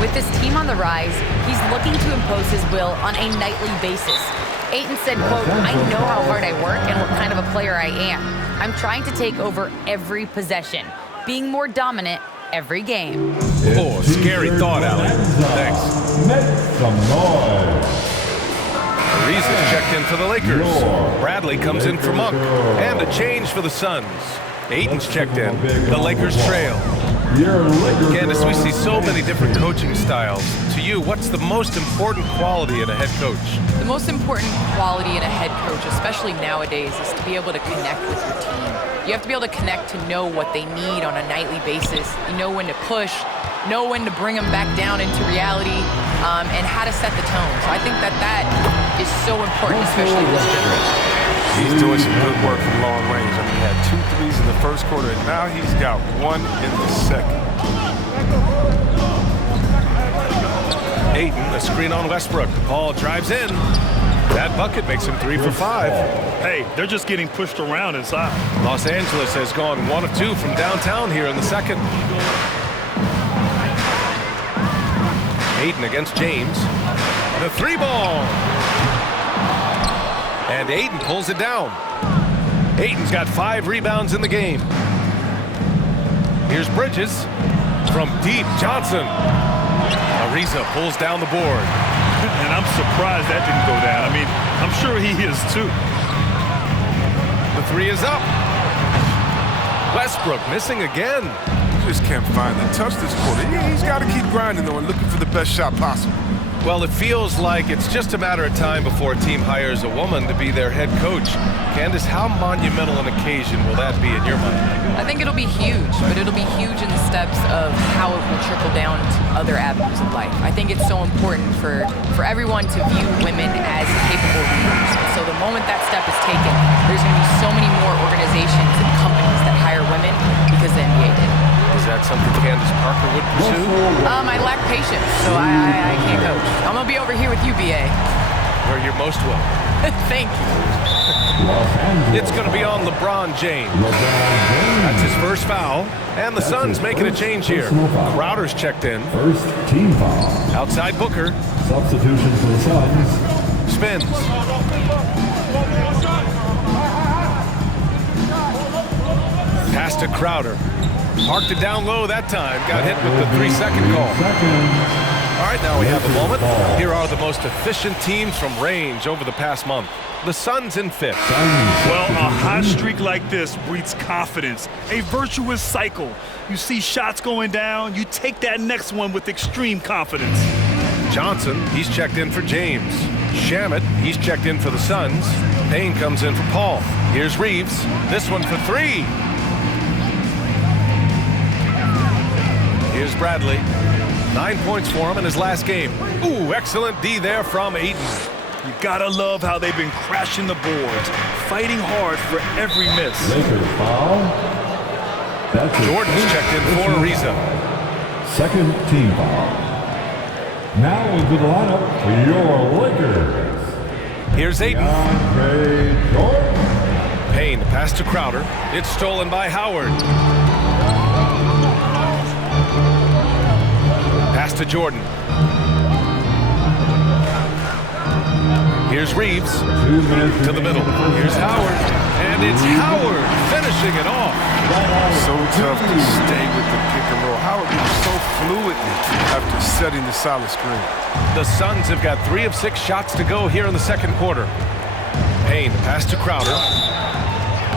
With this team on the rise, he's looking to impose his will on a nightly basis. Ayton said, quote, "I know how hard I work and what kind of a player I am. I'm trying to take over every possession, being more dominant every game." Oh, scary thought, Allie. Thanks. Make some noise. Ariza's checked in for the Lakers. Bradley comes in for Monk. And a change for the Suns. Ayton's checked in. The Lakers trail. Candace, we see so many different coaching styles. To you, what's the most important quality in a head coach? The most important quality in a head coach, especially nowadays, is to be able to connect with your team. You have to be able to connect to know what they need on a nightly basis. You know when to push, know when to bring them back down into reality, and how to set the tone. So I think that is so important, especially this generation. He's doing some good work from long range. I mean, he had 2 threes in the first quarter, and now he's got 1 in the second. Ayton, a screen on Westbrook. Paul drives in. That bucket makes him 3 for 5. Hey, they're just getting pushed around inside. Los Angeles has gone 1 of 2 from downtown here in the second. Ayton against James. The 3-ball. And Ayton pulls it down. Ayton's got 5 rebounds in the game. Here's Bridges from deep. Johnson. Ariza pulls down the board. And I'm surprised that didn't go down. I mean, I'm sure he is too. The 3 is up. Westbrook missing again. Just can't find the touch this quarter. Yeah, he's got to keep grinding, though, and looking for the best shot possible. Well, it feels like it's just a matter of time before a team hires a woman to be their head coach. Candace, how monumental an occasion will that be in your mind? I think it'll be huge, but it'll be huge in the steps of how it will trickle down to other avenues of life. I think it's so important for everyone to view women as capable leaders. So the moment that step is taken, there's going to be so many more organizations and companies that hire women because the NBA did. Is that something Candace Parker would pursue? I lack patience, so I can't coach. I'm going to be over here with you, BA. Where you're most welcome. Thank you. It's going to be on LeBron James. That's his first foul. And the Suns making a change here. Crowder's checked in. First team foul. Outside Booker. Substitution for the Suns. Spins. Pass to Crowder. Parked it down low that time. Got hit with the 3-second call. All right, now we have a moment. Here are the most efficient teams from range over the past month. The Suns in 5th. Well, a hot streak like this breeds confidence, a virtuous cycle. You see shots going down, you take that next one with extreme confidence. Johnson, he's checked in for James. Shamet, he's checked in for the Suns. Payne comes in for Paul. Here's Reeves. This one for 3. Here's Bradley. 9 points for him in his last game. Ooh, excellent D there from Ayton. You gotta love how they've been crashing the boards, fighting hard for every miss. Lakers foul. That's Jordan's checked in for Ariza. Second team foul. Now into the lineup for your Lakers. Here's Ayton. DeAndre Jordan. Payne, pass to Crowder. It's stolen by Howard. Pass to Jordan. Here's Reeves. 2 minutes To the middle. Here's Howard. And it's Howard finishing it off. So tough to stay with the pick and roll. Howard moves so fluidly after setting the solid screen. The Suns have got 3 of 6 shots to go here in the second quarter. Payne, pass to Crowder.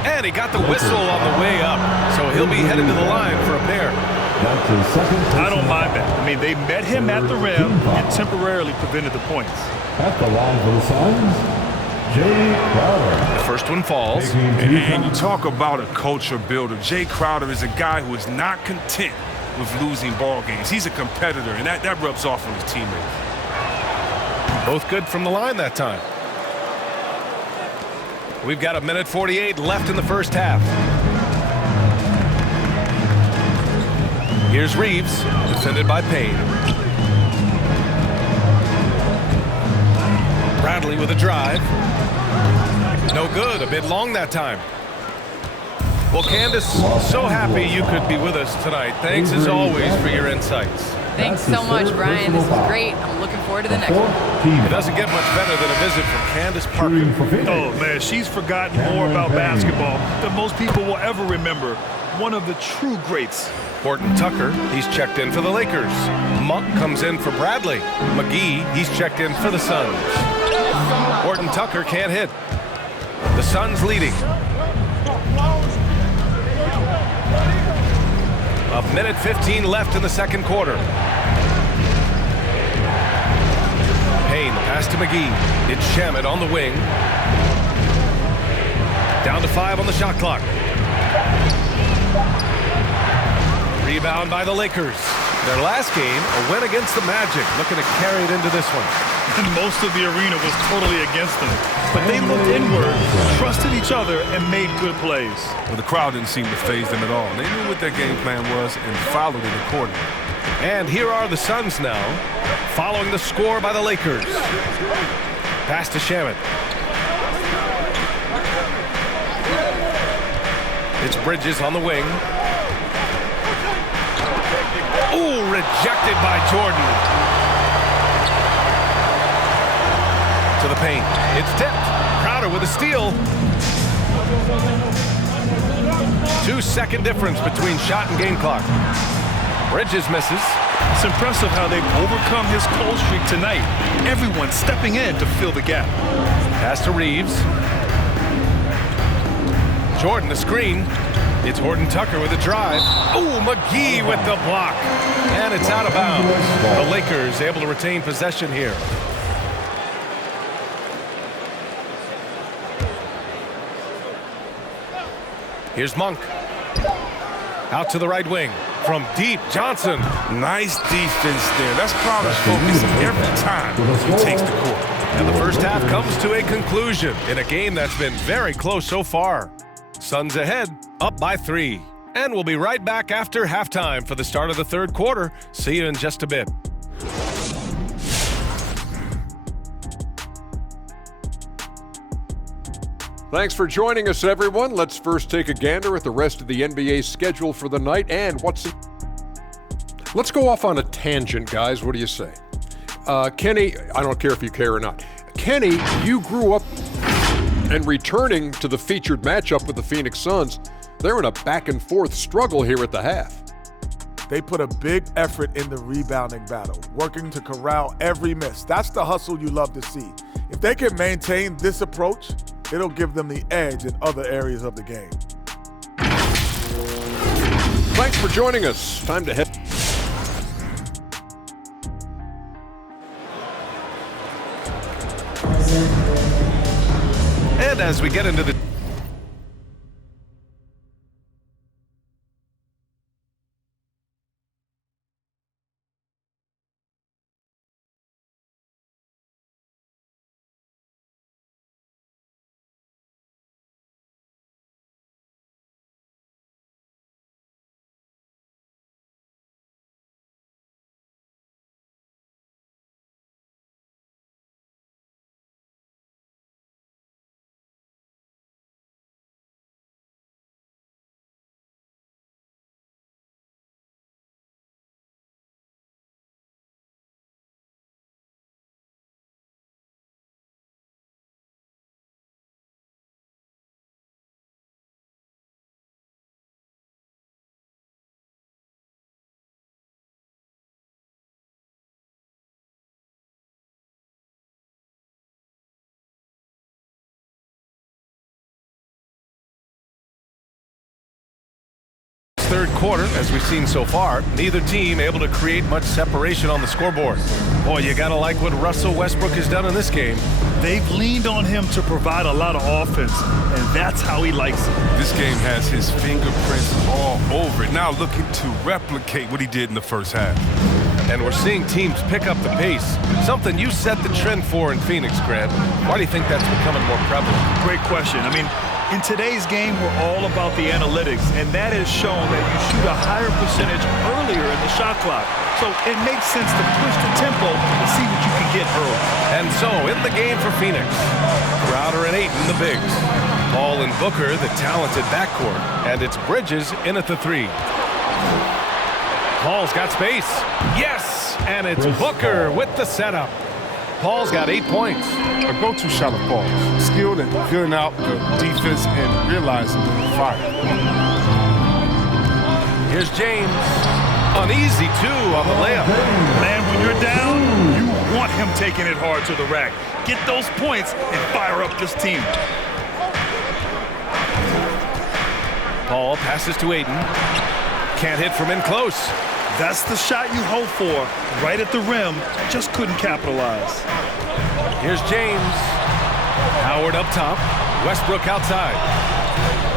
And he got the whistle on the way up. So he'll be headed to the line for a pair. That's his second. I don't mind that. I mean, they met him at the rim and temporarily prevented the points. At the line for the Suns, Jay Crowder. The first one falls. And you talk about a culture builder. Jay Crowder is a guy who is not content with losing ball games. He's a competitor, and that rubs off on his teammates. Both good from the line that time. We've got 1:48 left in the first half. Here's Reeves, defended by Payne. Bradley with a drive. No good, a bit long that time. Well, Candace, so happy you could be with us tonight. Thanks as always for your insights. Thanks so much, Brian. This was great. I'm looking forward to the next one. It doesn't get much better than a visit from Candace Parker. Oh, man, she's forgotten more about basketball than most people will ever remember. One of the true greats. Horton Tucker, he's checked in for the Lakers. Monk comes in for Bradley. McGee, he's checked in for the Suns. Horton Tucker can't hit. The Suns leading. A minute 15 left in the second quarter. Payne, pass to McGee. It's Shamet on the wing. Down to 5 on the shot clock. Rebound by the Lakers. Their last game, a win against the Magic, looking to carry it into this one. And most of the arena was totally against them. But they looked inward, trusted each other, and made good plays. Well, the crowd didn't seem to faze them at all. They knew what their game plan was and followed it accordingly. And here are the Suns now, following the score by the Lakers. Pass to Shamet. It's Bridges on the wing. Ooh, rejected by Jordan. To the paint. It's tipped. Crowder with a steal. 2-second difference between shot and game clock. Bridges misses. It's impressive how they've overcome his cold streak tonight. Everyone stepping in to fill the gap. Pass to Reeves. Jordan, the screen. It's Horton Tucker with a drive. Ooh, McGee with the block. And it's out of bounds. The Lakers able to retain possession here. Here's Monk. Out to the right wing. From deep, Johnson. Nice defense there. That's Crowder's focus every time he takes the court. And the first half comes to a conclusion in a game that's been very close so far. Suns ahead, up by 3. And we'll be right back after halftime for the start of the third quarter. See you in just a bit. Thanks for joining us, everyone. Let's first take a gander at the rest of the NBA schedule for the night and Let's go off on a tangent, guys. What do you say? Kenny, I don't care if you care or not. Kenny, you grew up and returning to the featured matchup with the Phoenix Suns. They're in a back-and-forth struggle here at the half. They put a big effort in the rebounding battle, working to corral every miss. That's the hustle you love to see. If they can maintain this approach, it'll give them the edge in other areas of the game. Thanks for joining us. Time to head. And as we get into the third quarter, as we've seen so far, neither team able to create much separation on the scoreboard. Boy, you gotta like what Russell Westbrook has done in this game. They've leaned on him to provide a lot of offense, and that's how he likes it. This game has his fingerprints all over it. Now looking to replicate what he did in the first half. And we're seeing teams pick up the pace, something you set the trend for in Phoenix, Grant. Why do you think that's becoming more prevalent? Great question. I mean, in today's game, we're all about the analytics, and that has shown that you shoot a higher percentage earlier in the shot clock. So it makes sense to push the tempo and see what you can get early. And so, in the game for Phoenix, Crowder and Ayton, the bigs. Paul and Booker, the talented backcourt. And it's Bridges in at the 3. Paul's got space. Yes, and it's Booker with the setup. Paul's got 8 points. A go-to shot of Paul. Skilled at filling out the defense and realizing the fire. Here's James. An easy 2 on the layup. Man, when you're down, you want him taking it hard to the rack. Get those points and fire up this team. Paul passes to Ayton. Can't hit from in close. That's the shot you hope for. Right at the rim, just couldn't capitalize. Here's James. Howard up top. Westbrook outside.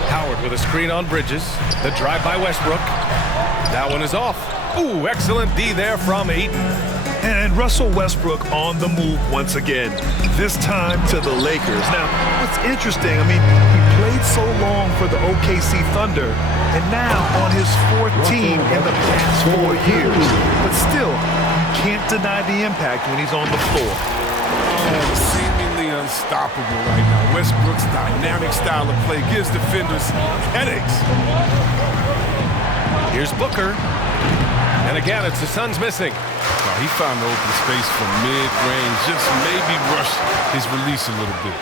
Howard with a screen on Bridges. The drive by Westbrook. That one is off. Ooh, excellent D there from Ayton. And Russell Westbrook on the move once again, this time to the Lakers. Now, what's interesting, I mean, he played so long for the OKC Thunder, and now on his fourth team in the past 4 years. But still, you can't deny the impact when he's on the floor. Seemingly unstoppable right now. Westbrook's dynamic style of play gives defenders headaches. Here's Booker. And again, it's the Suns missing. Now, he found the open space from mid-range, just maybe rush his release a little bit.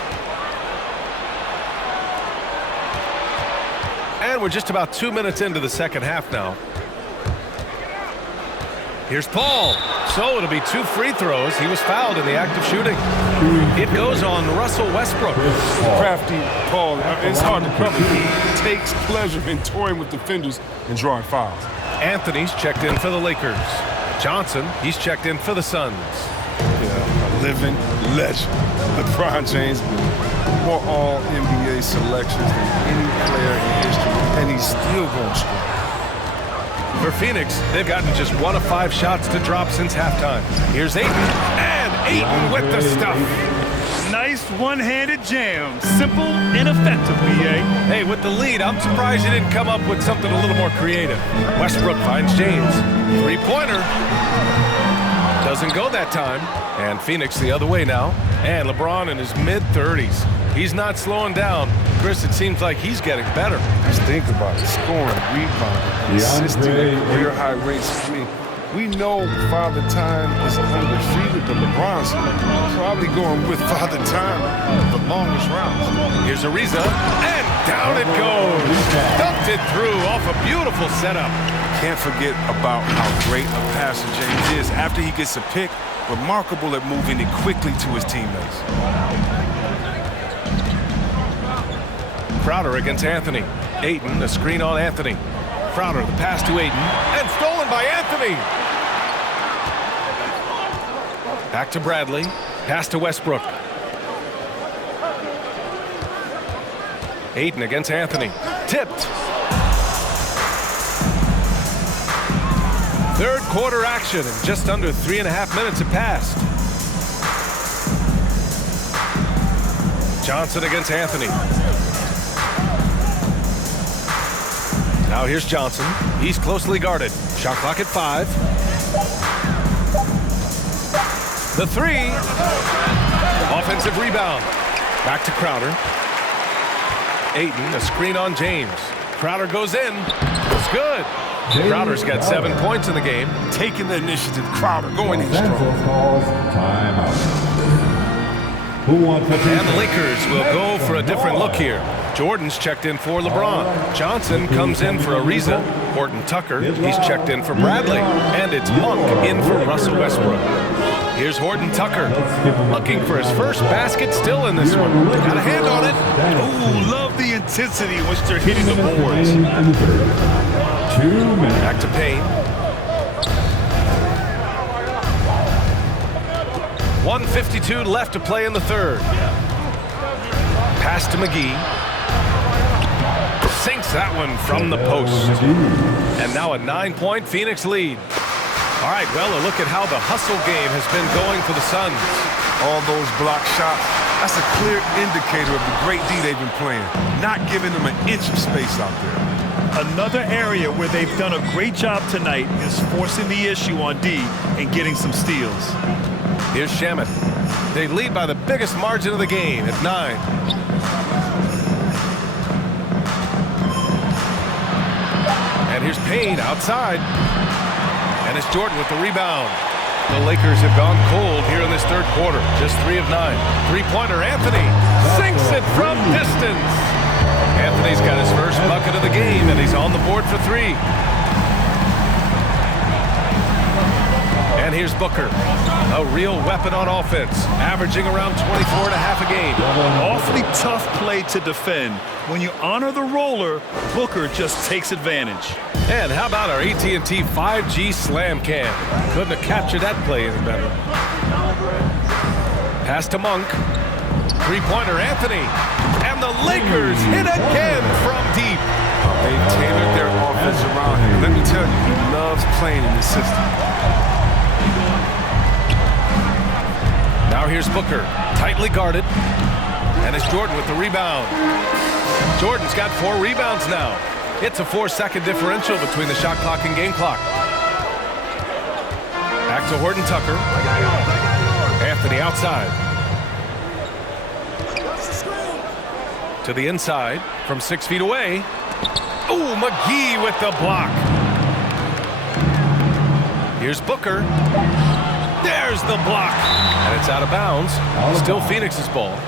And we're just about 2 minutes into the second half now. Here's Paul. So it'll be 2 free throws. He was fouled in the act of shooting. It goes on Russell Westbrook. Crafty Paul, it's hard to cover. He takes pleasure in toying with defenders and drawing fouls. Anthony's checked in for the Lakers. Johnson, he's checked in for the Suns. Yeah, a living legend. LeBron James, more all-NBA selections than any player in history, and he's still going strong. For Phoenix, they've gotten just 1 of 5 shots to drop since halftime. Here's Ayton, and Ayton with the stuff. Nice one-handed jam. Simple and effective, B.A. Hey, with the lead, I'm surprised he didn't come up with something a little more creative. Westbrook finds James. 3-pointer. Doesn't go that time. And Phoenix the other way now. And LeBron in his mid-30s. He's not slowing down. Chris, it seems like he's getting better. Just think about it. Scoring, rebounding, assisting at career high rates. I mean, we know Father Time is undefeated, but LeBron's probably going with Father Time the longest rounds. Here's Ariza, and down it goes. Dumped it through off a beautiful setup. Can't forget about how great a passer James is. After he gets a pick, remarkable at moving it quickly to his teammates. Crowder against Anthony. Ayton, a screen on Anthony. Crowder, the pass to Ayton, and stolen by Anthony. Back to Bradley. Pass to Westbrook. Ayton against Anthony. Tipped. Third quarter action, and just under 3.5 minutes have passed. Johnson against Anthony. Now here's Johnson. He's closely guarded. Shot clock at 5. The 3. Offensive rebound. Back to Crowder. Ayton, a screen on James. Crowder goes in. It's good. Crowder's got 7 points in the game. Taking the initiative. Crowder going in strong. And the Lakers will go for a different look here. Jordan's checked in for LeBron. Johnson comes in for Ariza. Horton Tucker, he's checked in for Bradley. And it's Monk in for Russell Westbrook. Here's Horton Tucker, looking for his first basket still in this one. Got a hand on it. Ooh, love the intensity in which they're hitting the boards. Back to Payne. 1:52 left to play in the third. Pass to McGee. Sinks that one from the post. And now a 9-point Phoenix lead. All right, well, a look at how the hustle game has been going for the Suns. All those block shots, that's a clear indicator of the great D they've been playing. Not giving them an inch of space out there. Another area where they've done a great job tonight is forcing the issue on D and getting some steals. Here's Shamet. They lead by the biggest margin of the game at 9. And here's Payne outside. And it's Jordan with the rebound. The Lakers have gone cold here in this third quarter. Just 3 of 9. Three-pointer, Anthony sinks it from distance. Anthony's got his first bucket of the game, and he's on the board for 3. And here's Booker, a real weapon on offense, averaging around 24.5 a game. Awfully tough play to defend. When you honor the roller, Booker just takes advantage. And how about our AT&T 5G Slam Cam? Couldn't have captured that play any better. Pass to Monk. Three-pointer, Anthony. And the Lakers hit again from deep. They've tailored their offense around him. Let me tell you, he loves playing in this system. Now here's Booker, tightly guarded. And it's Jordan with the rebound. Jordan's got 4 rebounds now. It's a 4-second differential between the shot clock and game clock. Back to Horton Tucker. Anthony outside. To the inside from 6 feet away. Ooh, McGee with the block. Here's Booker. There's the block. And it's out of bounds. Still Phoenix's ball.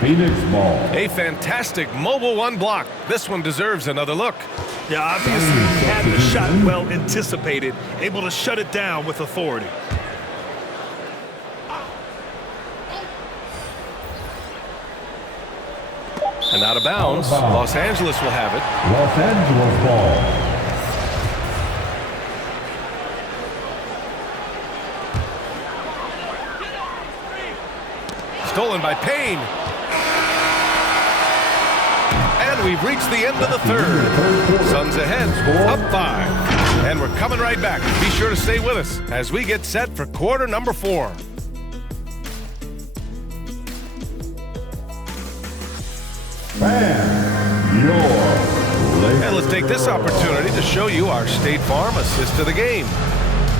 Phoenix ball. A fantastic mobile 1 block. This one deserves another look. Yeah, obviously he had the shot well anticipated, able to shut it down with authority. And out of bounds. Los Angeles will have it. Los Angeles ball. Stolen by Payne. And we've reached the end of the third. Suns ahead, up 5. And we're coming right back. Be sure to stay with us as we get set for quarter number 4. And let's take this opportunity to show you our State Farm assist to the game.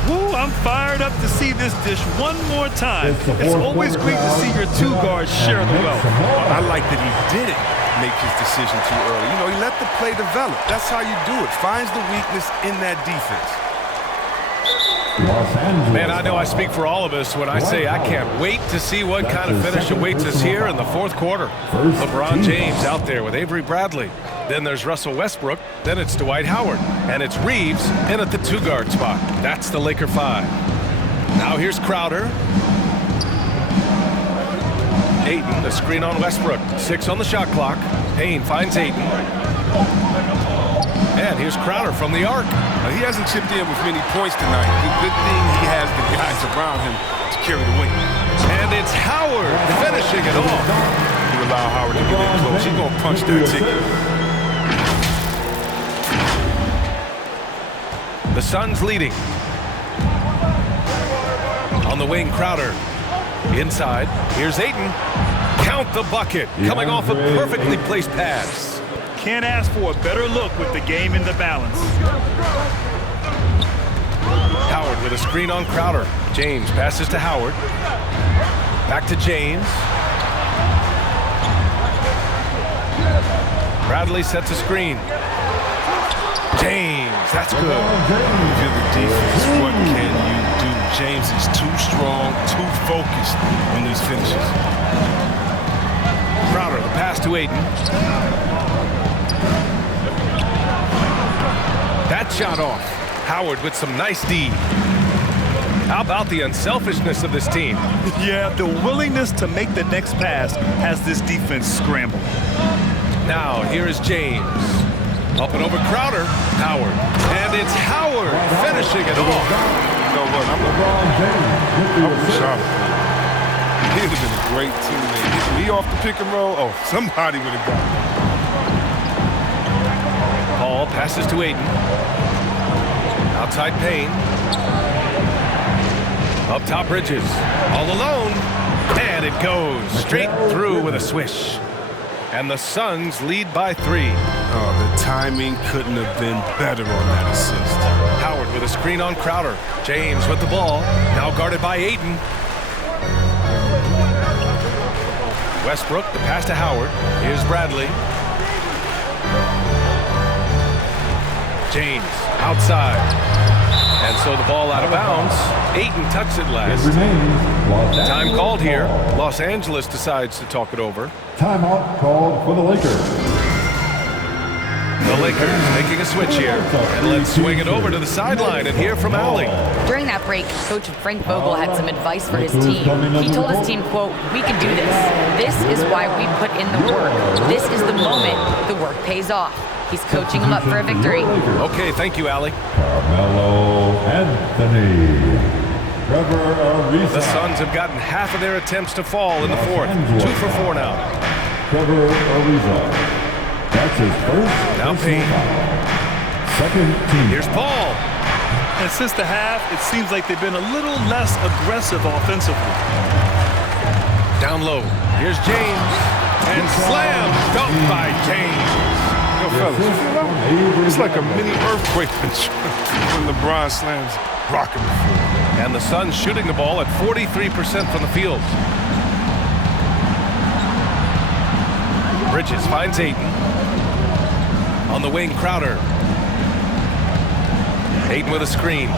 Woo, I'm fired up to see this dish one more time. It's always great to see your 2 guards share the wealth. I like that he didn't make his decision too early. You know, he let the play develop. That's how you do it. Finds the weakness in that defense. Man, I know I speak for all of us when I say I can't wait to see what kind of finish awaits us here in the fourth quarter. LeBron James out there with Avery Bradley. Then there's Russell Westbrook. Then it's Dwight Howard. And it's Reeves in at the 2-guard spot. That's the Laker 5. Now here's Crowder. Ayton, the screen on Westbrook. 6 on the shot clock. Payne finds Ayton. And here's Crowder from the arc. He hasn't chipped in with many points tonight. Good thing he has the guys around him to carry the weight. And it's Howard finishing it off. You allow Howard to get in close. He's going to punch that ticket. The Suns leading. On the wing, Crowder. Inside, here's Ayton. Count the bucket. Coming off a perfectly placed pass. Can't ask for a better look with the game in the balance. Howard with a screen on Crowder. James passes to Howard. Back to James. Bradley sets a screen. James, that's good. Feel the defense. What can you do? James is too strong, too focused on these finishes. Crowder, the pass to Ayton. That shot off. Howard with some nice D. How about the unselfishness of this team? Yeah, the willingness to make the next pass has this defense scrambled. Now, here is James. Up and over Crowder. Howard. And it's Howard finishing it off. You know what? I wish I would. He'd have been a great teammate. Get me off the pick and roll. Oh, somebody would have got it. Paul passes to Ayton. Outside Payne. Up top Bridges. All alone. And it goes straight through with a swish. And the Suns lead by 3. Oh, the timing couldn't have been better on that assist. Howard with a screen on Crowder. James with the ball. Now guarded by Ayton. Westbrook, the pass to Howard. Here's Bradley. James outside. And so the ball out of bounds. Ayton touched it It last. remains Los Time Angeles called here. ball. Los Angeles decides to talk it over. Timeout called for the Lakers. The Lakers making a switch here. And let's swing it over to the sideline and hear from Allie. During that break, Coach Frank Vogel had some advice for his team. He told his team, quote, "We can do this. This is why we put in the work. This is the moment the work pays off." He's coaching them up for a victory. Okay, thank you, Allie. Carmelo Anthony. Trevor Ariza. The Suns have gotten half of their attempts to fall in the fourth. 2 for 4 now. Trevor Ariza. That's his first. Now personal Payne. foul. Second team. Here's Paul. And since the half, it seems like they've been a little less aggressive offensively. Down low. Here's James. And slam dunk by James. Yo, fellas, it's like a mini earthquake when LeBron slams rocking the floor. And the Suns shooting the ball at 43% from the field. Bridges finds Ayton. On the wing, Crowder. Ayton with a screen.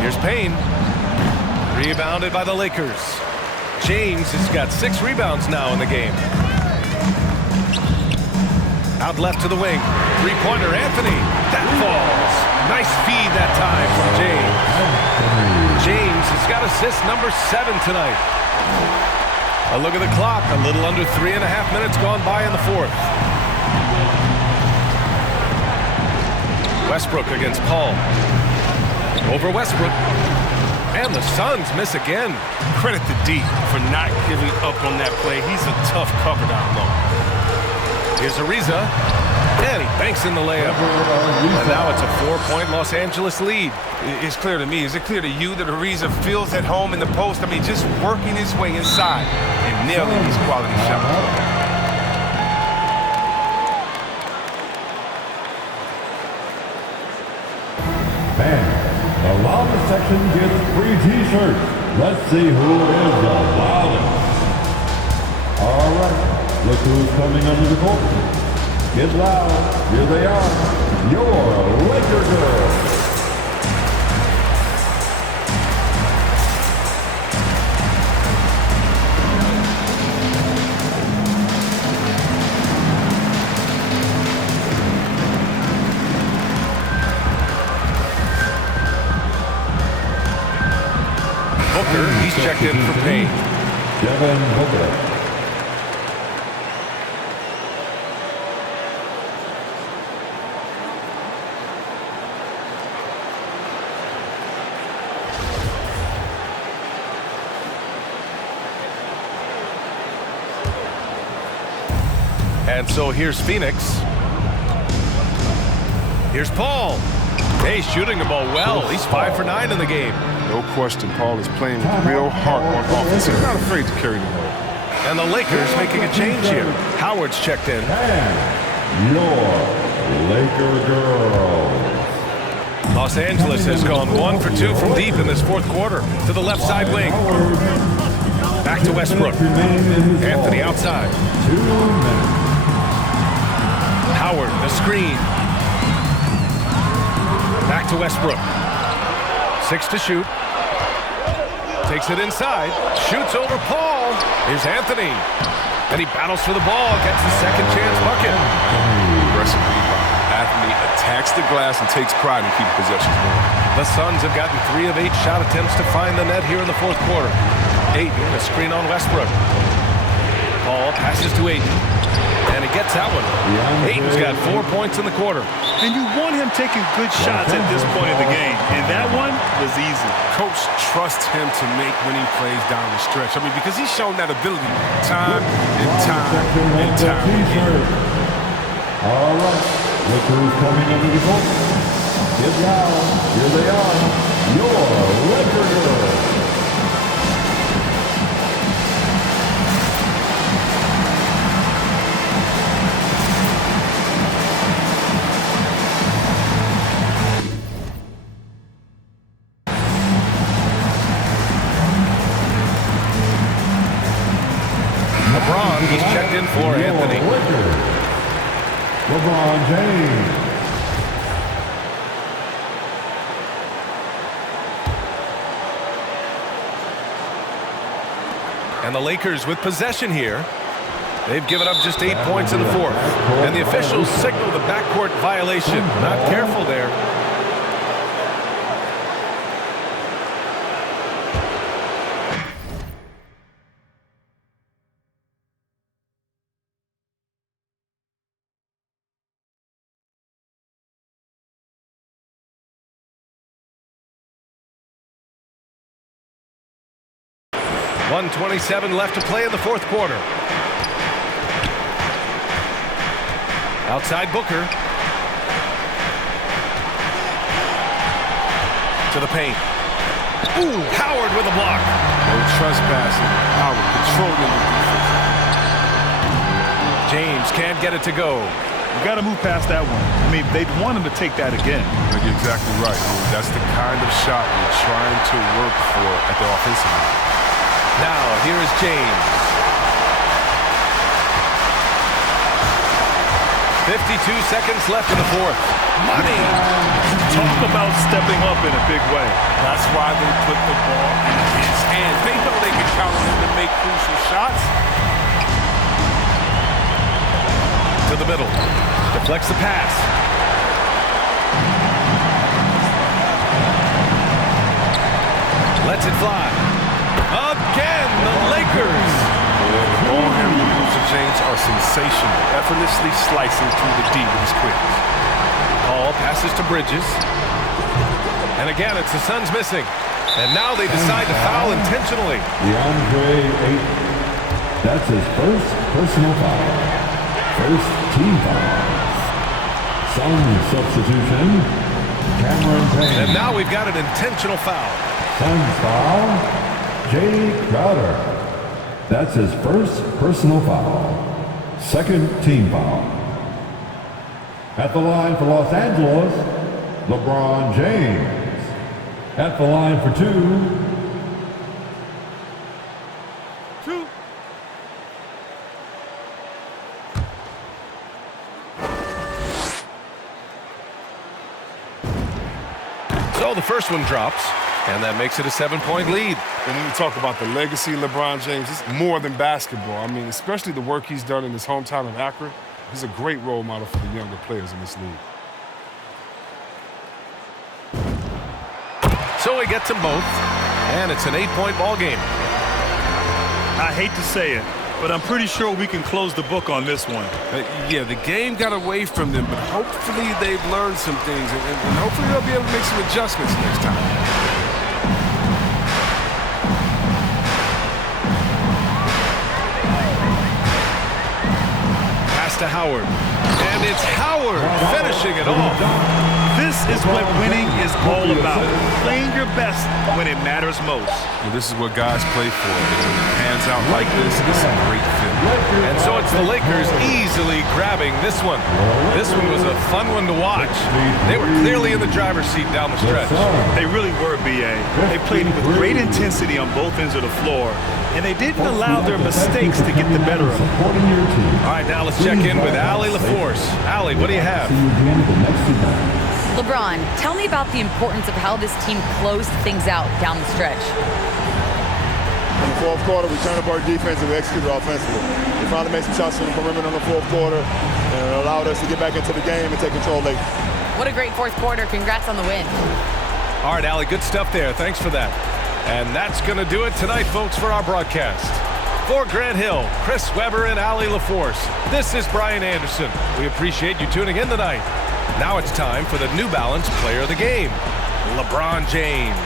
Here's Payne. Rebounded by the Lakers. James has got 6 rebounds now in the game. Out left to the wing. Three-pointer, Anthony. That falls. Nice feed that time from James. James has got assist number 7 tonight. A look at the clock. A little under 3.5 minutes gone by in the fourth. Westbrook against Paul. Over Westbrook. And the Suns miss again. Credit to D for not giving up on that play. He's a tough cover down low. Here's Ariza. And he banks in the layup. And now it's a 4-point Los Angeles lead. It's clear to me. Is it clear to you that Ariza feels at home in the post? I mean, just working his way inside and nailing these quality shots. Fans, the loudest section gets free t-shirts. Let's see who is the loudest. All right, look who's coming under the court. Get loud. Here they are, your Laker girls. He's checked in for Payne. Devin Booker. And so here's Phoenix. Here's Paul. Hey, shooting the ball well. He's 5 for 9 in the game. No question, Paul is playing with real heart on offense. He's not afraid to carry the ball. And the Lakers making a change here. Howard's checked in. And your Laker girls. Los Angeles has gone 1 for 2 from deep in this fourth quarter. To the left side wing. Back to Westbrook. Anthony outside. 2 minutes. Howard, the screen. Back to Westbrook. 6 to shoot. Takes it inside. Shoots over Paul. Here's Anthony. And he battles for the ball. Gets the second chance bucket. Aggressive rebound. Anthony attacks the glass and takes pride in keeping possessions going. The Suns have gotten 3 of 8 shot attempts to find the net here in the fourth quarter. Ayton, a screen on Westbrook. Paul passes to Ayton. And he gets that one. Ayton's got 4 points in the quarter. And you want him taking good shots at this point in the game. And that one was easy. Coach trusts him to make winning plays down the stretch. I mean, because he's shown that ability time and time and time again. All right, look who's coming under the court. Get loud. Here they are, your Laker girls. LeBron, he's checked in for Anthony. LeBron James. And the Lakers with possession here. They've given up just 8 points in the fourth. And the officials signal the backcourt violation. Not careful there. .127 left to play in the fourth quarter. Outside Booker. To the paint. Ooh, Howard with a block. No trespassing. Howard controlling the defense. James can't get it to go. You got to move past that one. I mean, they'd want him to take that again. You're exactly right. I mean, that's the kind of shot you're trying to work for at the offensive end. Now, here is James. 52 seconds left in the fourth. Money! Talk about stepping up in a big way. That's why they put the ball in his hands. They know they can count on him to make crucial shots. To the middle. Deflects the pass. Lets it fly. Again, the Lakers. The ball handlers of James are sensational, effortlessly slicing through the D with his quickness. Paul passes to Bridges. And again, it's the Suns missing. And now they decide to foul intentionally. DeAndre Ayton. That's his first personal foul. First team foul. Suns substitution. Cameron Payne. And now we've got an intentional foul. Suns foul. Jay Crowder. That's his first personal foul. Second team foul. At the line for Los Angeles, LeBron James. At the line for two. So the first one drops, and that makes it a 7-point lead. And when we talk about the legacy of LeBron James, it's more than basketball. I mean, especially the work he's done in his hometown of Akron. He's a great role model for the younger players in this league. So he gets them both, and it's an 8-point ball game. I hate to say it, but I'm pretty sure we can close the book on this one. Yeah, the game got away from them, but hopefully they've learned some things, and hopefully they'll be able to make some adjustments next time. To Howard. And it's Howard finishing it off. This is what winning is all about. Playing your best when it matters most. Well, this is what guys play for. Hands out like this, it's a great fit. And so it's the Lakers easily grabbing this one. This one was a fun one to watch. They were clearly in the driver's seat down the stretch. They really were, B.A. They played with great intensity on both ends of the floor, and they didn't allow their mistakes to get the better of them. All right, now let's check in with Allie LaForce. Allie, what do you have? LeBron, tell me about the importance of how this team closed things out down the stretch. In the fourth quarter, we turned up our defense and we executed offensively. We finally made some shots from the perimeter in the fourth quarter, and it allowed us to get back into the game and take control late. What a great fourth quarter. Congrats on the win. All right, Allie, good stuff there. Thanks for that. And that's going to do it tonight, folks, for our broadcast. For Grant Hill, Chris Webber, and Allie LaForce, this is Brian Anderson. We appreciate you tuning in tonight. Now it's time for the New Balance Player of the Game, LeBron James.